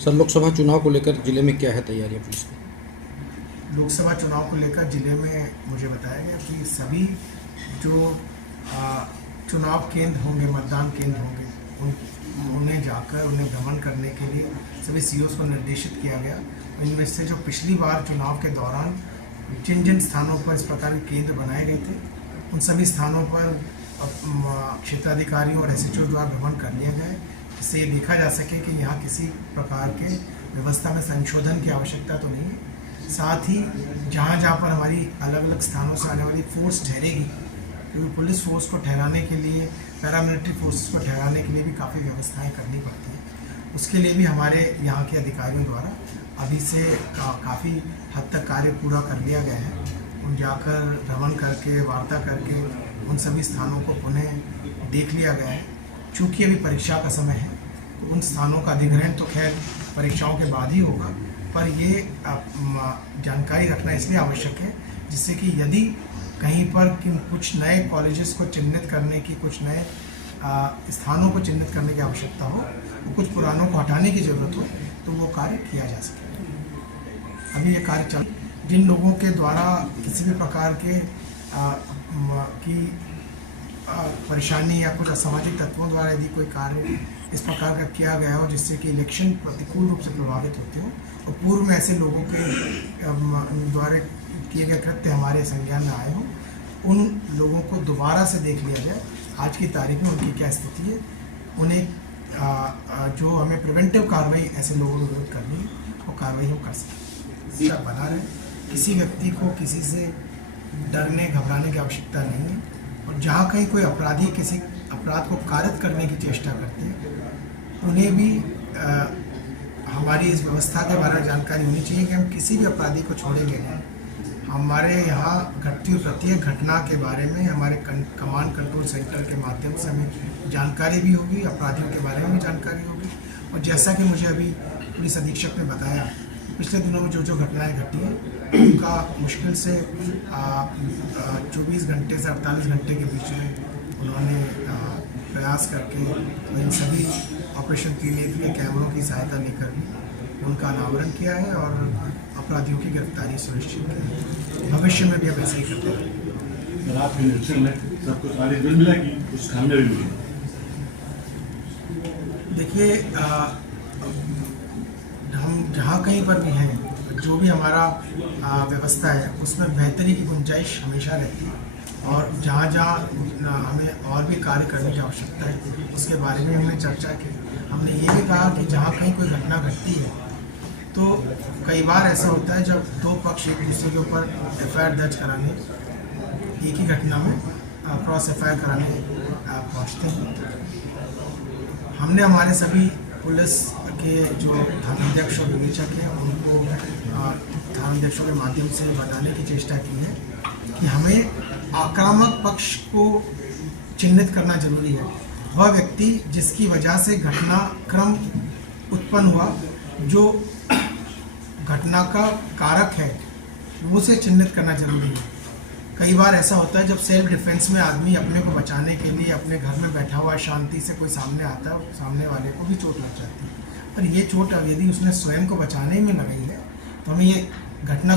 Sir, Lok Sabha चुनाव को लेकर जिले में क्या है तैयारियां पुलिस की? लोकसभा चुनाव को लेकर जिले में मुझे बताया गया कि सभी जो चुनाव केंद्र होंगे, मतदान केंद्र होंगे, उन्हें जाकर उन्हें भ्रमण करने के लिए सभी सीओस को निर्देशित किया गया। इनमें से जो पिछली बार चुनाव के दौरान जिन जिन स्थानों पर इस प्रकार के केंद्र बनाए गए थे, उन सभी स्थानों पर क्षेत्राधिकारियों और एसएचओ द्वारा भ्रमण कर लिया गया, जिससे ये देखा जा सके कि यहाँ किसी प्रकार के व्यवस्था में संशोधन की आवश्यकता तो नहीं है। साथ ही जहाँ जहाँ पर हमारी अलग अलग स्थानों से आने वाली फोर्स ठहरेगी, क्योंकि पुलिस फोर्स को ठहराने के लिए, पैरामिलिट्री फोर्सेस को ठहराने के लिए भी काफ़ी व्यवस्थाएं करनी पड़ती हैं। उसके लिए भी हमारे यहाँ के अधिकारियों द्वारा अभी से काफ़ी हद तक कार्य पूरा कर लिया गया है। उन जाकर भ्रमण करके, वार्ता करके उन सभी स्थानों को पुनः देख लिया गया है। चूँकि अभी परीक्षा का समय है, तो उन स्थानों का अधिग्रहण तो खैर परीक्षाओं के बाद ही होगा, पर ये जानकारी रखना इसलिए आवश्यक है जिससे कि यदि कहीं पर कुछ नए कॉलेजेस को चिन्हित करने की, कुछ नए स्थानों को चिन्हित करने की आवश्यकता हो, तो कुछ पुरानों को हटाने की ज़रूरत हो, तो वो कार्य किया जा सके। अभी ये कार्य चल, जिन लोगों के द्वारा किसी भी प्रकार के परेशानी या कुछ असामाजिक तत्वों द्वारा यदि कोई कार्य इस प्रकार का किया गया हो जिससे कि इलेक्शन प्रतिकूल रूप से प्रभावित होते हो, और पूर्व में ऐसे लोगों के द्वारा किए गए कृत्य हमारे संज्ञान में आए हों, उन लोगों को दोबारा से देख लिया जाए आज की तारीख में उनकी क्या स्थिति है। उन्हें जो हमें प्रिवेंटिव कार्रवाई ऐसे लोगों के विरुद्ध करनी है, वो कार्रवाई हम कर सकते हैं। बना रहे, किसी व्यक्ति को किसी से डरने घबराने की आवश्यकता नहीं है, और जहाँ कहीं कोई अपराधी किसी अपराध को कारित करने की चेष्टा करते हैं, उन्हें भी हमारी इस व्यवस्था के बारे में जानकारी होनी चाहिए कि हम किसी भी अपराधी को छोड़ेंगे नहीं। हमारे यहाँ घटती हुई प्रत्येक घटना के बारे में हमारे कमांड कंट्रोल सेंटर के माध्यम से हमें जानकारी भी होगी, अपराधियों के बारे में भी जानकारी होगी। और जैसा कि मुझे अभी पुलिस अधीक्षक ने बताया, पिछले दिनों में जो जो घटनाएं घटी हैं, उनका मुश्किल से 24 घंटे से 48 घंटे के बीच में उन्होंने प्रयास करके इन सभी ऑपरेशन त्रिनेत्र के कैमरों की सहायता लेकर भी उनका अनावरण किया है और अपराधियों की गिरफ्तारी सुनिश्चित की है। भविष्य में भी हम ऐसे ही करते रहेंगे। आपके निरीक्षण में सब कुछ आगे बिल मिला कि कुछ कामयाबी मिली? देखिए, हम जहाँ कहीं पर भी हैं, जो भी हमारा व्यवस्था है, उसमें बेहतरी की गुंजाइश हमेशा रहती है, और जहाँ जहाँ हमें और भी कार्य करने की आवश्यकता है उसके बारे में हमने चर्चा की। हमने ये भी कहा कि जहाँ कहीं कोई घटना घटती है, तो कई बार ऐसा होता है जब दो पक्ष एक दूसरे के ऊपर एफआईआर दर्ज कराने, एक ही घटना में क्रॉस एफआईआर कराने पहुँचते हैं। हमने हमारे सभी पुलिस के जो थानाध्यक्ष और निरीक्षक हैं, उनको थानाध्यक्षों के माध्यम से बताने की चेष्टा की है कि हमें आक्रामक पक्ष को चिन्हित करना जरूरी है। वह व्यक्ति जिसकी वजह से घटनाक्रम उत्पन्न हुआ, जो घटना का कारक है, वो से चिन्हित करना जरूरी है। कई बार ऐसा होता है जब सेल्फ डिफेंस में आदमी अपने को बचाने के लिए अपने घर में बैठा हुआ शांति से कोई सामने आता है, सामने वाले को भी चोट लग जाती है। पर ये चोट यदि उसने स्वयं को बचाने में लगाई है, तो हमें ये घटना